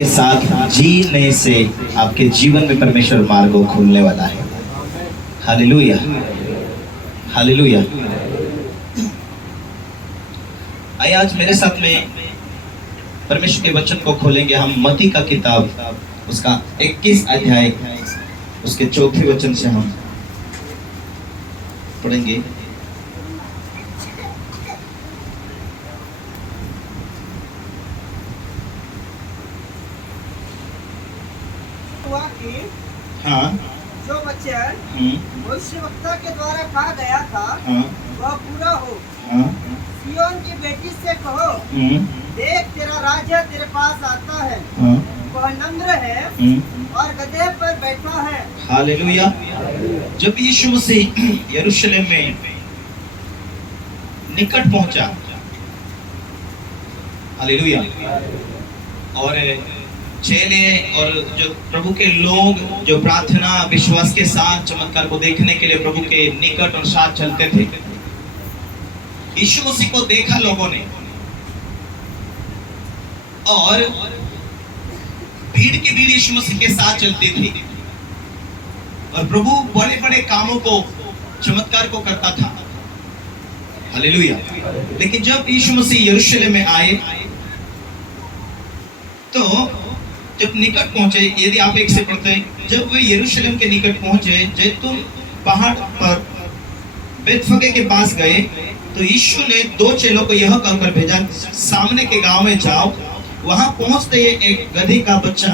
के साथ जीने से आपके जीवन में परमेश्वर मार्ग को खोलने वाला है। Hallelujah, hallelujah. आइए आज मेरे साथ में परमेश्वर के वचन को खोलेंगे। हम मत्ती का किताब उसका 21 अध्याय उसके 4 वचन से हम पढ़ेंगे। हाँ, जो वचन भविष्यवक्ता के द्वारा कहा गया था वह पूरा हो। सिय्योन की बेटी से कहो, देख तेरा राजा तेरे पास आता है, वह नम्र है और गधे पर बैठा है। हालेलुया। जब यीशु मसीह यरूशलेम में निकट पहुंचा, हालेलुया, और चेले और जो प्रभु के लोग जो प्रार्थना विश्वास के साथ चमत्कार को देखने के लिए प्रभु के निकट और साथ चलते थे, यीशु मसीह को देखा लोगों ने और भीड़ की भीड़ यीशु मसीह के साथ चलती थी और प्रभु बड़े बड़े कामों को चमत्कार को करता था। हालेलुया। लेकिन जब यीशु मसीह यरूशलेम में आए तो जब निकट पहुंचे, यदि आप एक से पढ़ते हैं, जब वे यरूशलेम के निकट पहुंचे, जैतून पहाड़ पर बेतफगे के पास गए तो यीशु ने 2 चेलों को यह कहकर भेजा, सामने के गांव में जाओ, वहां पहुंचते एक गधे का बच्चा,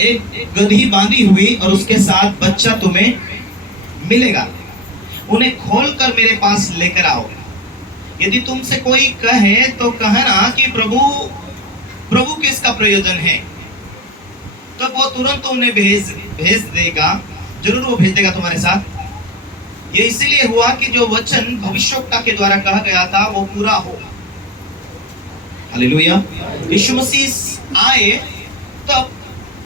एक गधी बांधी हुई और उसके साथ बच्चा तुम्हें मिलेगा, उन्हें खोलकर मेरे पास लेकर आओ। यदि तुमसे कोई कहे तो कहना कि प्रभु किसका प्रयोजन है, तो वो तुरंत उन्हें भेज देगा, जरूर वो भेज देगा तुम्हारे साथ। ये इसलिए हुआ कि जो वचन भविष्यवक्ता के द्वारा कहा गया था वो पूरा हो। हालेलुया। यीशु मसीह आए तब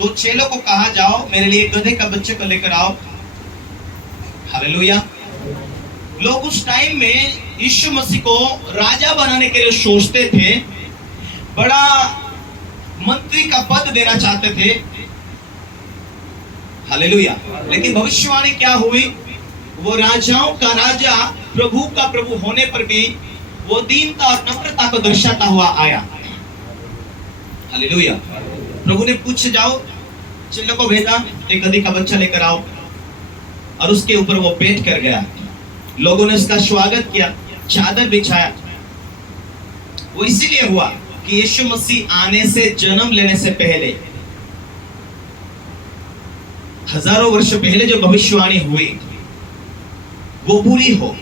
2 चेलों को कहा, जाओ मेरे लिए गधे का बच्चे को लेकर आओ। हालेलुया। लोग उस टाइम में यीशु मसीह को राजा बनाने के लिए सोचते थे, बड़ा मंत्री का पद देना चाहते थे। हालेलुया। लेकिन भविष्यवाणी क्या हुई? वो राजाओं का राजा, प्रभु का प्रभु होने पर भी वो दीनता और नम्रता को दर्शाता हुआ आया। हालेलुया। प्रभु ने पूछ, जाओ चेलों को भेजा, एक गधी का बच्चा लेकर आओ, और उसके ऊपर वो बैठ कर गया। लोगों ने उसका स्वागत किया, चादर बिछाया। वो इसीलिए हुआ कि यीशु मसीह आने से, जन्म लेने से पहले, हजारों वर्ष पहले जो भविष्यवाणी हुई वो पूरी हो।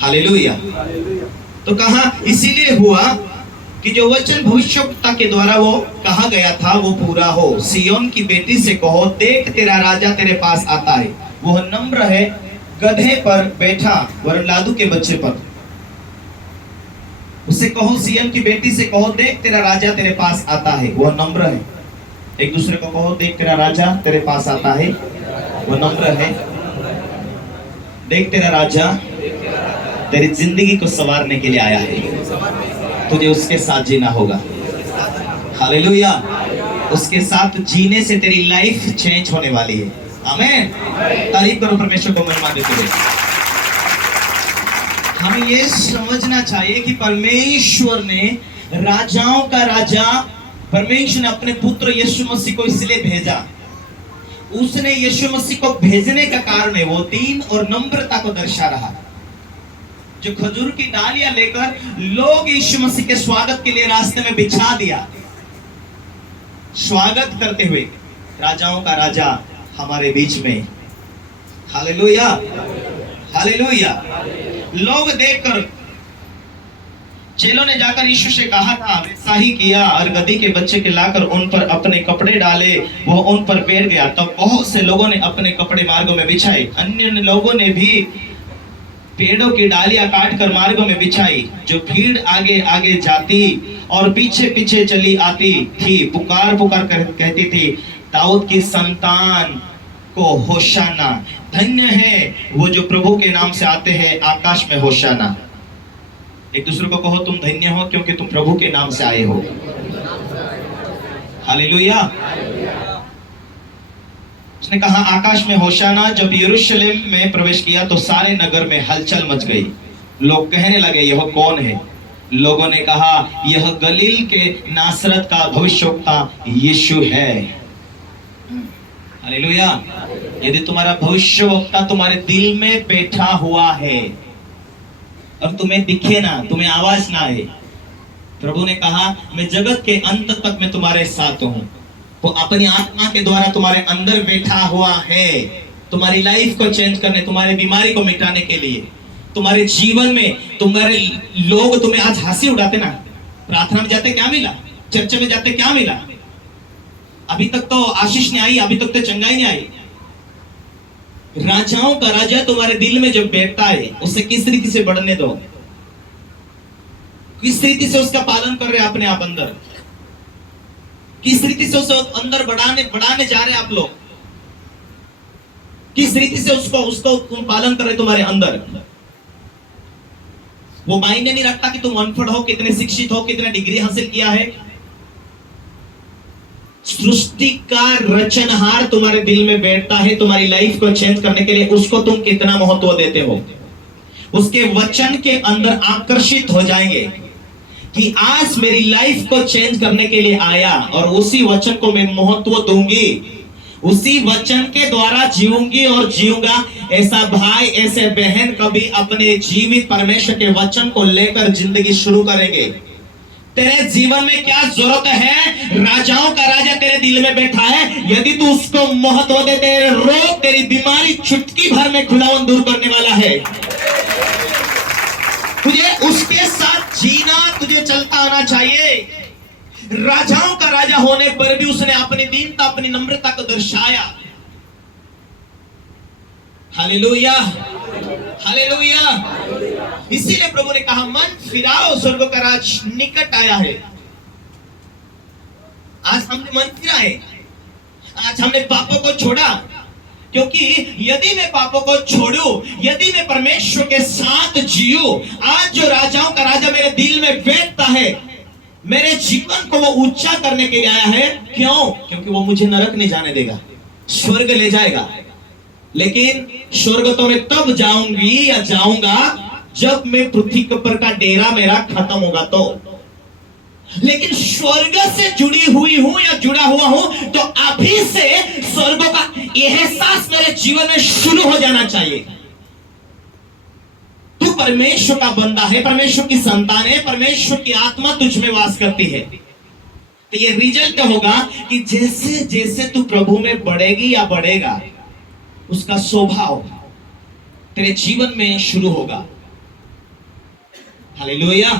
हालेलुया। तो कहा इसीलिए हुआ कि जो वचन भविष्यवक्ता के द्वारा वो कहा गया था वो पूरा हो। सिय्योन की बेटी से कहो, देख तेरा राजा तेरे पास आता है, वह नम्र है, गधे पर बैठा, वरन लादू के बच्चे पर। उससे कहो, सिय्योन की बेटी से कहो, देख तेरा राजा तेरे पास आता है, वह नम्र है। एक दूसरे को कहो, देख तेरा राजा तेरे पास आता है, वह नम्र है। देख तेरा राजा तेरी जिंदगी को संवारने के लिए आया है, तुझे उसके साथ जीना होगा। हालेलुया। उसके साथ जीने से तेरी लाइफ चेंज होने वाली है। आमीन। तारीफ करो परमेश्वर को महिमा देते हुए। हमें ये समझना चाहिए कि परमेश्वर ने, राजाओं का राजा परमेश्वर ने अपने पुत्र यीशु मसीह को इसलिए भेजा। उसने यीशु मसीह को भेजने का कारण है वो दीन और नम्रता को दर्शा रहा। जो खजूर की डालियां लेकर लोग यीशु मसीह के स्वागत के लिए रास्ते में बिछा दिया, स्वागत करते हुए, राजाओं का राजा हमारे बीच में। Hallelujah, hallelujah. लोग देखकर, चेलों ने जाकर यीशु से कहा था, वैसा ही किया, और गधी के बच्चे के लाकर उन पर अपने कपड़े डाले, वो उन पर बैठ गया। तब बहुत से लोगों ने अपने कपड़े मार्गों में बिछाए। अन्य लोगों ने भी पेड़ों की डालियां काटकर मार्गों में बिछाई। जो भीड़ आगे आगे जाती और पीछे पीछे चली आती थी, पुकार पुकार कर कहती थी, दाऊद की संतान को होशाना, धन्य है वो जो प्रभु के नाम से आते हैं, आकाश में होशाना। एक दूसरे को कहो तुम धन्य हो क्योंकि तुम प्रभु के नाम से आए हो। हालेलुया। उसने कहा आकाश में होशाना। जब यरूशलेम में प्रवेश किया तो सारे नगर में हलचल मच गई। लोग कहने लगे यह कौन है? लोगों ने कहा यह गलील के नासरत का भविष्यवक्ता यीशु है। हालेलुया। यदि तुम्हारा भविष्यवक्ता तुम्हारे दिल में बैठा हुआ है और तुम्हें दिखे ना, तुम्हें आवाज ना आए, प्रभु ने कहा मैं जगत के अंत तक मैं तुम्हारे साथ हूं। वो अपनी आत्मा के द्वारा तुम्हारे अंदर बैठा हुआ है, तुम्हारी लाइफ को चेंज करने, तुम्हारी बीमारी को मिटाने के लिए, तुम्हारे जीवन में तुम्हारे लोग तुम्हें आज हंसी उड़ाते ना, प्रार्थना में जाते क्या मिला, चर्च में जाते क्या मिला, अभी तक तो आशीष नहीं आई, अभी तक तो चंगाई नहीं आई। राजाओं का राजा तुम्हारे दिल में जब बैठता है उसे किस तरीके से बढ़ने दो, किस तरीके से उसका पालन कर रहे हैं अपने आप अंदर, किस रीति से उसे अंदर बढ़ाने जा रहे हैं आप लोग, किस रीति से उसको तुम पालन कर रहे तुम्हारे अंदर। वो मायने नहीं रखता कि तुम अनपढ़ हो, कितने शिक्षित हो, कितने डिग्री हासिल किया है। सृष्टि का रचनहार तुम्हारे दिल में बैठता है तुम्हारी लाइफ को चेंज करने के लिए, उसको तुम कितना महत्व देते हो। उसके वचन के अंदर आकर्षित हो जाएंगे कि आज मेरी लाइफ को चेंज करने के लिए आया और उसी वचन को मैं महत्व दूंगी, उसी वचन के द्वारा जीऊंगी और जीऊंगा। ऐसा भाई ऐसे बहन कभी अपने जीवित परमेश्वर के वचन को लेकर जिंदगी शुरू करेंगे। तेरे जीवन में क्या जरूरत है? राजाओं का राजा तेरे दिल में बैठा है, यदि तू उसको महत्व दे, तेरे रोग तेरी बीमारी चुटकी भर में खुदावन दूर करने वाला है। तुझे उसके साथ जीना, तुझे चलता आना चाहिए। राजाओं का राजा होने पर भी उसने अपनी दीनता, अपनी नम्रता को दर्शाया। Hallelujah, hallelujah. इसीलिए प्रभु ने कहा मन फिराओ, स्वर्ग का राज निकट आया है। आज हमने मन फिराए, आज हमने पापों को छोड़ा, क्योंकि यदि मैं पापों को छोड़ूं, यदि मैं परमेश्वर के साथ जीऊं, आज जो राजाओं का राजा मेरे दिल में बैठता है, मेरे जीवन को वो ऊंचा करने के लिए आया है। क्यों? क्योंकि वो मुझे नरक नहीं जाने देगा, स्वर्ग ले जाएगा। लेकिन स्वर्ग तो मैं तब जाऊंगी या जाऊंगा जब मैं पृथ्वी पर का डेरा मेरा खत्म होगा तो। लेकिन स्वर्ग से जुड़ी हुई हूं या जुड़ा हुआ हूं तो अभी से स्वर्ग का एहसास मेरे जीवन में शुरू हो जाना चाहिए। तू परमेश्वर का बंदा है, परमेश्वर की संतान है, परमेश्वर की आत्मा तुझ में वास करती है। तो ये रिजल्ट होगा कि जैसे जैसे तू प्रभु में बढ़ेगी या बढ़ेगा, उसका स्वभाव तेरे जीवन में शुरू होगा। हालेलुया।